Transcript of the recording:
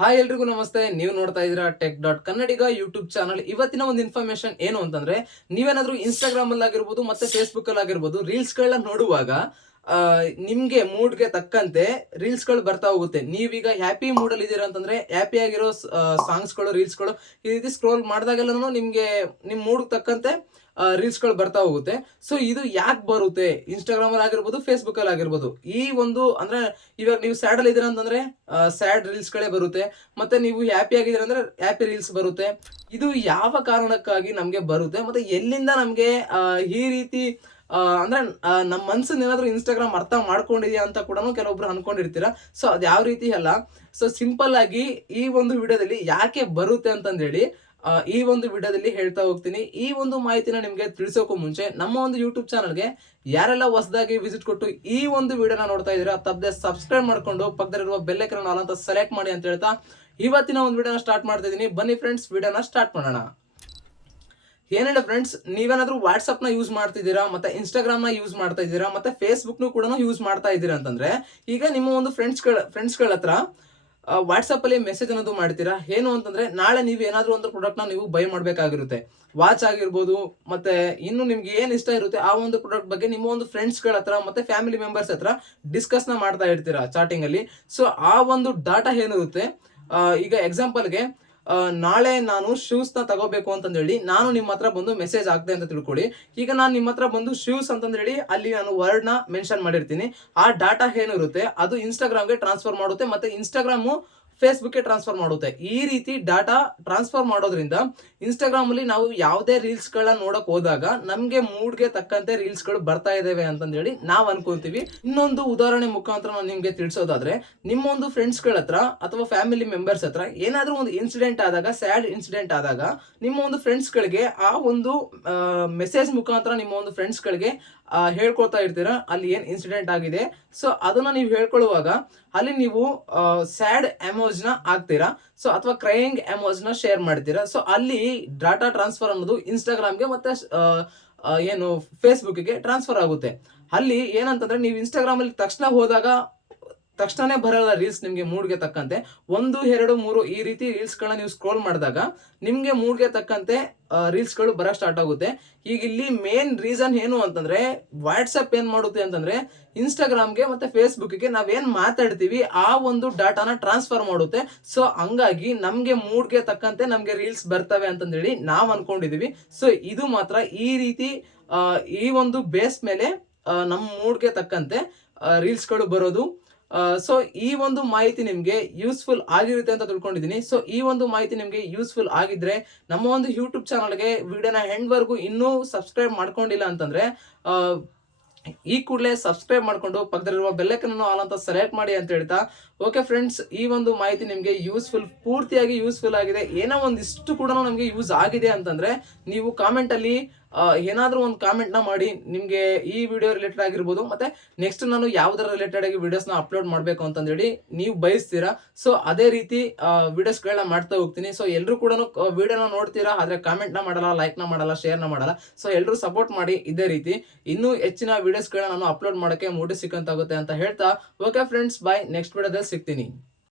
Hi ಎಲ್ರಿಗೂ ನಮಸ್ತೆ. ನೀವು ನೋಡ್ತಾ ಇದ್ದೀರಾ tech dot Kannadiga YouTube channel ಇವತ್ತಿನ ಒಂದು ಇನ್ಫಾರ್ಮೇಶನ್ ಏನು ಅಂತಂದ್ರೆ, ನೀವೇನಾದ್ರೂ ಇನ್ಸ್ಟಾಗ್ರಾಮ್ ಅಲ್ಲಿ ಆಗಿರ್ಬೋದು ಮತ್ತೆ ಫೇಸ್ಬುಕ್ ಅಲ್ಲಿ ಆಗಿರ್ಬೋದು ರೀಲ್ಸ್ ಗಳನ್ನ ನೋಡುವಾಗ ನಿಮಗೆ ಮೂಡ್ಗೆ ತಕ್ಕಂತೆ ರೀಲ್ಸ್ಗಳು ಬರ್ತಾ ಹೋಗುತ್ತೆ. ನೀವೀಗ ಹ್ಯಾಪಿ ಮೂಡ್ ಅಲ್ಲಿ ಅಂತಂದರೆ ಅಂತಂದ್ರೆ ಹ್ಯಾಪಿ ಆಗಿರೋ ಸಾಂಗ್ಸ್ಗಳು ರೀಲ್ಸ್ಗಳು, ಈ ರೀತಿ ಸ್ಕ್ರೋಲ್ ಮಾಡಿದಾಗೆಲ್ಲನೂ ನಿಮ್ಗೆ, ನಿಮ್ ಮೂಡ್ ತಕ್ಕಂತೆ ರೀಲ್ಸ್ಗಳು ಬರ್ತಾ ಹೋಗುತ್ತೆ. ಸೊ ಇದು ಯಾಕೆ ಬರುತ್ತೆ? ಇನ್ಸ್ಟಾಗ್ರಾಮ್ ಅಲ್ಲಿ ಆಗಿರ್ಬೋದು ಫೇಸ್ಬುಕ್ ಅಲ್ಲಿ ಆಗಿರ್ಬೋದು. ಈ ಒಂದು, ಅಂದ್ರೆ, ಇವಾಗ ನೀವು ಸ್ಯಾಡ್ ಅಲ್ಲಿ ಅಂತಂದರೆ ಅಂತಂದ್ರೆ ಸ್ಯಾಡ್ ರೀಲ್ಸ್ ಗಳೇ ಬರುತ್ತೆ. ಮತ್ತೆ ನೀವು ಹ್ಯಾಪಿ ಆಗಿದ್ದೀರ ಅಂದ್ರೆ ಹ್ಯಾಪಿ ರೀಲ್ಸ್ ಬರುತ್ತೆ. ಇದು ಯಾವ ಕಾರಣಕ್ಕಾಗಿ ನಮ್ಗೆ ಬರುತ್ತೆ? ಮತ್ತೆ ಎಲ್ಲಿಂದ ನಮ್ಗೆ ಈ ರೀತಿ ಅಂದ್ರೆ ನಮ್ಮ ಮನ್ಸನ್ನ ಏನಾದ್ರು ಇನ್ಸ್ಟಾಗ್ರಾಮ್ ಅರ್ಥ ಮಾಡ್ಕೊಂಡಿದ್ಯಾ ಅಂತ ಕೂಡ ಕೆಲವೊಬ್ರು ಅನ್ಕೊಂಡಿರ್ತೀರ. ಸೊ ಅದು ಯಾವ ರೀತಿ ಅಲ್ಲ. ಸೊ ಸಿಂಪಲ್ ಆಗಿ ಈ ಒಂದು ವಿಡಿಯೋದಲ್ಲಿ ಯಾಕೆ ಬರುತ್ತೆ ಅಂತಂದೇಳಿ ಈ ಒಂದು ವಿಡಿಯೋದಲ್ಲಿ ಹೇಳ್ತಾ ಹೋಗ್ತೀನಿ. ಈ ಒಂದು ಮಾಹಿತಿನ ನಿಮಗೆ ತಿಳಿಸೋಕ್ಕೂ ಮುಂಚೆ ನಮ್ಮ ಒಂದು ಯೂಟ್ಯೂಬ್ ಚಾನಲ್ಗೆ ಯಾರೆಲ್ಲ ಹೊಸದಾಗಿ ವಿಸಿಟ್ ಕೊಟ್ಟು ಈ ಒಂದು ವಿಡಿಯೋನ ನೋಡ್ತಾ ಇದ್ದೀರಾ ತಪ್ಪದೆ ಸಬ್ಸ್ಕ್ರೈಬ್ ಮಾಡಿಕೊಂಡು ಪಕ್ಕದಲ್ಲಿರುವ ಬೆಲ್ಲೈಕನ್ ಅಂತ ಸೆಲೆಕ್ಟ್ ಮಾಡಿ ಅಂತ ಹೇಳ್ತಾ ಇವತ್ತಿನ ಒಂದು ವಿಡಿಯೋನ ಸ್ಟಾರ್ಟ್ ಮಾಡ್ತಾ ಇದೀನಿ ಬನ್ನಿ ಫ್ರೆಂಡ್ಸ್ ವಿಡಿಯೋನ ಸ್ಟಾರ್ಟ್ ಮಾಡೋಣ. ಏನಿಲ್ಲ ಫ್ರೆಂಡ್ಸ್ ನೀವೇನಾದ್ರೂ ವಾಟ್ಸಪ್ನ ಯೂಸ್ ಮಾಡ್ತಿದ್ದೀರಾ? ಮತ್ತೆ ಇನ್ಸ್ಟಾಗ್ರಾಮ್ನ ಯೂಸ್ ಮಾಡ್ತಾ ಇದ್ದೀರಾ? ಮತ್ತೆ ಫೇಸ್ಬುಕ್ನು ಕೂಡ ಯೂಸ್ ಮಾಡ್ತಾ ಇದ್ದೀರಾ ಅಂತಂದ್ರೆ ಈಗ ನಿಮ್ಮ ಒಂದು ಫ್ರೆಂಡ್ಸ್ಗಳ ಫ್ರೆಂಡ್ಸ್ಗಳ ಫ್ರೆಂಡ್ಸ್ಗಳ ಹತ್ರ ವಾಟ್ಸಪ್ ಅಲ್ಲಿ ಮೆಸೇಜ್ ಅನ್ನೋದು ಮಾಡ್ತೀರಾ? ಏನು ಅಂತಂದ್ರೆ, ನಾಳೆ ನೀವು ಏನಾದರೂ ಒಂದು ಪ್ರಾಡಕ್ಟ್ನ ನೀವು ಬೈ ಮಾಡ್ಬೇಕಾಗಿರುತ್ತೆ. ವಾಚ್ ಆಗಿರ್ಬೋದು, ಮತ್ತೆ ಇನ್ನು ನಿಮ್ಗೆ ಏನ್ ಇಷ್ಟ ಇರುತ್ತೆ, ಆ ಒಂದು ಪ್ರಾಡಕ್ಟ್ ಬಗ್ಗೆ ನಿಮ್ಮ ಒಂದು ಫ್ರೆಂಡ್ಸ್ಗಳ ಹತ್ರ, ಮತ್ತೆ ಫ್ಯಾಮಿಲಿ ಮೆಂಬರ್ಸ್ ಹತ್ರ ನ ಮಾಡ್ತಾ ಇರ್ತೀರಾ ಚಾಟಿಂಗ್ ಅಲ್ಲಿ? ಸೊ ಆ ಒಂದು ಡಾಟಾ ಏನಿರುತ್ತೆ ಈಗ ಎಕ್ಸಾಂಪಲ್ಗೆ ನಾಳೆ ನಾನು ಶೂಸ್ನ ತಗೋಬೇಕು ಅಂತಂದೇಳಿ ನಾನು ನಿಮ್ಮ ಹತ್ರ ಬಂದು ಮೆಸೇಜ್ ಆಗ್ದೆ ಅಂತ ತಿಳ್ಕೊಳ್ಳಿ. ಈಗ ನಾನು ನಿಮ್ಮ ಹತ್ರ ಬಂದು ಶೂಸ್ ಅಂತಂದೇಳಿ ಅಲ್ಲಿ ನಾನು ವರ್ಡ್ನ ಮೆನ್ಷನ್ ಮಾಡಿರ್ತೀನಿ. ಆ ಡಾಟಾ ಏನಿರುತ್ತೆ ಅದು ಇನ್ಸ್ಟಾಗ್ರಾಮ್ಗೆ ಟ್ರಾನ್ಸ್ಫರ್ ಮಾಡುತ್ತೆ, ಮತ್ತೆ ಇನ್ಸ್ಟಾಗ್ರಾಮು ಫೇಸ್ಬುಕ್ಗೆ ಟ್ರಾನ್ಸ್ಫರ್ ಮಾಡುತ್ತೆ. ಈ ರೀತಿ ಡಾಟಾ ಟ್ರಾನ್ಸ್ಫರ್ ಮಾಡೋದ್ರಿಂದ ಇನ್ಸ್ಟಾಗ್ರಾಮ್ ಅಲ್ಲಿ ನಾವು ಯಾವುದೇ ರೀಲ್ಸ್ ಗಳನ್ನ ನೋಡಕ್ ಹೋದಾಗ ನಮಗೆ ಮೂಡ್ಗೆ ತಕ್ಕಂತೆ ರೀಲ್ಸ್ಗಳು ಬರ್ತಾ ಇದಾವೆ ಅಂತಂದೇಳಿ ನಾವು ಅನ್ಕೊಂತೀವಿ. ಇನ್ನೊಂದು ಉದಾಹರಣೆ ಮುಖಾಂತರ ನಾನು ನಿಮಗೆ ತಿಳಿಸೋದಾದ್ರೆ ನಿಮ್ಮ ಒಂದು ಫ್ರೆಂಡ್ಸ್ಗಳ ಹತ್ರ ಅಥವಾ ಫ್ಯಾಮಿಲಿ ಮೆಂಬರ್ಸ್ ಹತ್ರ ಏನಾದರೂ ಒಂದು ಇನ್ಸಿಡೆಂಟ್ ಆದಾಗ ಸ್ಯಾಡ್ ಇನ್ಸಿಡೆಂಟ್ ಆದಾಗ ನಿಮ್ಮ ಒಂದು ಫ್ರೆಂಡ್ಸ್ ಗಳಿಗೆ ಆ ಒಂದು ಮೆಸೇಜ್ ಮುಖಾಂತರ ನಿಮ್ಮ ಒಂದು ಫ್ರೆಂಡ್ಸ್ ಗಳಿಗೆ ಆ, ಹೇಳ್ಕೊಳ್ತಾ ಇರ್ತೀರಾ? ಅಲ್ಲಿ ಏನು ಇನ್ಸಿಡೆಂಟ್ ಆಗಿದೆ? ಸೊ ಅದನ್ನ ನೀವು ಹೇಳ್ಕೊಳ್ಳುವಾಗ ಅಲ್ಲಿ ನೀವು ಸ್ಯಾಡ್ ಎಮೋಜ್ನ ಹಾಕ್ತೀರಾ? ಸೊ ಅಥವಾ ಕ್ರೈಯಿಂಗ್ ಎಮೋಜ್ನ ಶೇರ್ ಮಾಡ್ತೀರಾ? ಸೊ ಅಲ್ಲಿ ಡಾಟಾ ಟ್ರಾನ್ಸ್ಫರ್ ಅನ್ನೋದು ಇನ್ಸ್ಟಾಗ್ರಾಮ್ಗೆ ಮತ್ತೆ ಏನು ಫೇಸ್ಬುಕ್ಗೆ ಟ್ರಾನ್ಸ್ಫರ್ ಆಗುತ್ತೆ. ಅಲ್ಲಿ ಏನಂತಂದ್ರೆ, ನೀವು ಇನ್ಸ್ಟಾಗ್ರಾಮಲ್ಲಿ ತಕ್ಷಣ ಹೋದಾಗ ತಕ್ಷಣನೇ ಬರಲ್ಲ ರೀಲ್ಸ್ ನಿಮಗೆ ಮೂಡ್ಗೆ ತಕ್ಕಂತೆ. ಒಂದು, ಎರಡು, ಮೂರು ಈ ರೀತಿ ರೀಲ್ಸ್ ಗಳನ್ನ ನೀವು ಸ್ಕ್ರೋಲ್ ಮಾಡಿದಾಗ ನಿಮಗೆ ಮೂಡ್ಗೆ ತಕ್ಕಂತೆ ರೀಲ್ಸ್ಗಳು ಬರಕ್ ಸ್ಟಾರ್ಟ್ ಆಗುತ್ತೆ. ಈಗ ಇಲ್ಲಿ ಮೇನ್ ರೀಸನ್ ಏನು ಅಂತಂದ್ರೆ ವಾಟ್ಸಪ್ ಏನು ಮಾಡುತ್ತೆ ಅಂತಂದ್ರೆ ಇನ್ಸ್ಟಾಗ್ರಾಮ್ಗೆ ಮತ್ತೆ ಫೇಸ್ಬುಕ್ಗೆ ನಾವೇನು ಮಾತಾಡ್ತೀವಿ ಆ ಒಂದು ಡಾಟಾನ ಟ್ರಾನ್ಸ್ಫರ್ ಮಾಡುತ್ತೆ. ಸೊ ಹಂಗಾಗಿ ನಮಗೆ ಮೂಡ್ಗೆ ತಕ್ಕಂತೆ ನಮಗೆ ರೀಲ್ಸ್ ಬರ್ತವೆ ಅಂತಂದೇಳಿ ನಾವು ಅನ್ಕೊಂಡಿದೀವಿ. ಸೊ ಇದು ಮಾತ್ರ ಈ ರೀತಿ ಈ ಒಂದು ಬೇಸ್ ಮೇಲೆ ನಮ್ಮ ಮೂಡ್ಗೆ ತಕ್ಕಂತೆ ರೀಲ್ಸ್ಗಳು ಬರೋದು. ಸೊ ಈ ಒಂದು ಮಾಹಿತಿ ನಿಮಗೆ ಯೂಸ್ಫುಲ್ ಆಗಿರುತ್ತೆ ಅಂತ ತಿಳ್ಕೊಂಡಿದ್ದೀನಿ. ಸೊ ಈ ಒಂದು ಮಾಹಿತಿ ನಿಮಗೆ ಯೂಸ್ಫುಲ್ ಆಗಿದ್ರೆ ನಮ್ಮ ಒಂದು ಯೂಟ್ಯೂಬ್ ಚಾನಲ್ಗೆ ವಿಡಿಯೋನ ಹೆಂಡ್ವರೆಗೂ ಇನ್ನೂ ಸಬ್ಸ್ಕ್ರೈಬ್ ಮಾಡ್ಕೊಂಡಿಲ್ಲ ಅಂತಂದ್ರೆ ಈ ಕೂಡಲೇ ಸಬ್ಸ್ಕ್ರೈಬ್ ಮಾಡ್ಕೊಂಡು ಪಕ್ಕದಲ್ಲಿರುವ ಬೆಲ್ಲೈಕನ್ ಅನ್ನು ಆಲ್ ಅಂತ ಸೆಲೆಕ್ಟ್ ಮಾಡಿ ಅಂತ ಹೇಳ್ತಾ ಓಕೆ ಫ್ರೆಂಡ್ಸ್ ಈ ಒಂದು ಮಾಹಿತಿ ನಿಮಗೆ ಯೂಸ್ಫುಲ್ ಪೂರ್ತಿಯಾಗಿ ಯೂಸ್ಫುಲ್ ಆಗಿದೆ. ಏನೋ ಒಂದಿಷ್ಟು ಕೂಡ ನಮಗೆ ಯೂಸ್ ಆಗಿದೆ ಅಂತಂದ್ರೆ ನೀವು ಕಾಮೆಂಟ್ ಅಲ್ಲಿ ಆ, ಏನಾದ್ರೂ ಒಂದು ಕಾಮೆಂಟ್ನ ಮಾಡಿ, ನಿಮಗೆ ಈ ವಿಡಿಯೋ ರಿಲೇಟೆಡ್ ಆಗಿರ್ಬೋದು, ಮತ್ತೆ ನೆಕ್ಸ್ಟ್ ನಾನು ಯಾವ್ದರ ರಿಲೇಟೆಡ್ ಆಗಿ ವಿಡಿಯೋಸ್ನ ಅಪ್ಲೋಡ್ ಮಾಡಬೇಕು ಅಂತಂದೇಳಿ ನೀವು ಬಯಸ್ತೀರಾ. ಸೊ ಅದೇ ರೀತಿ ವಿಡಿಯೋಸ್ ಗಳನ್ನ ಮಾಡ್ತಾ ಹೋಗ್ತೀನಿ. ಸೊ ಎಲ್ಲರೂ ಕೂಡ ವಿಡಿಯೋನ ನೋಡ್ತೀರಾ, ಆದ್ರೆ ಕಾಮೆಂಟ್ನ ಮಾಡಲ್ಲ ಲೈಕ್ನ ಮಾಡಲ್ಲ ಶೇರ್ನ ಮಾಡಲ್ಲ. ಸೊ ಎಲ್ಲರೂ ಸಪೋರ್ಟ್ ಮಾಡಿ, ಇದೇ ರೀತಿ. ಇನ್ನೂ ಹೆಚ್ಚಿನ ವಿಡಿಯೋಸ್ ಗಳನ್ನ ನಾನು ಅಪ್ಲೋಡ್ ಮಾಡೋಕ್ಕೆ ಮೋಟಿವ್ ಸಿಕ್ಕಂತಾಗುತ್ತೆ ಅಂತ ಹೇಳ್ತಾ. ಓಕೆ ಫ್ರೆಂಡ್ಸ್ ಬಾಯ್ ನೆಕ್ಸ್ಟ್ ವಿಡಿಯೋದಲ್ಲಿ ಸಿಗ್ತೀನಿ.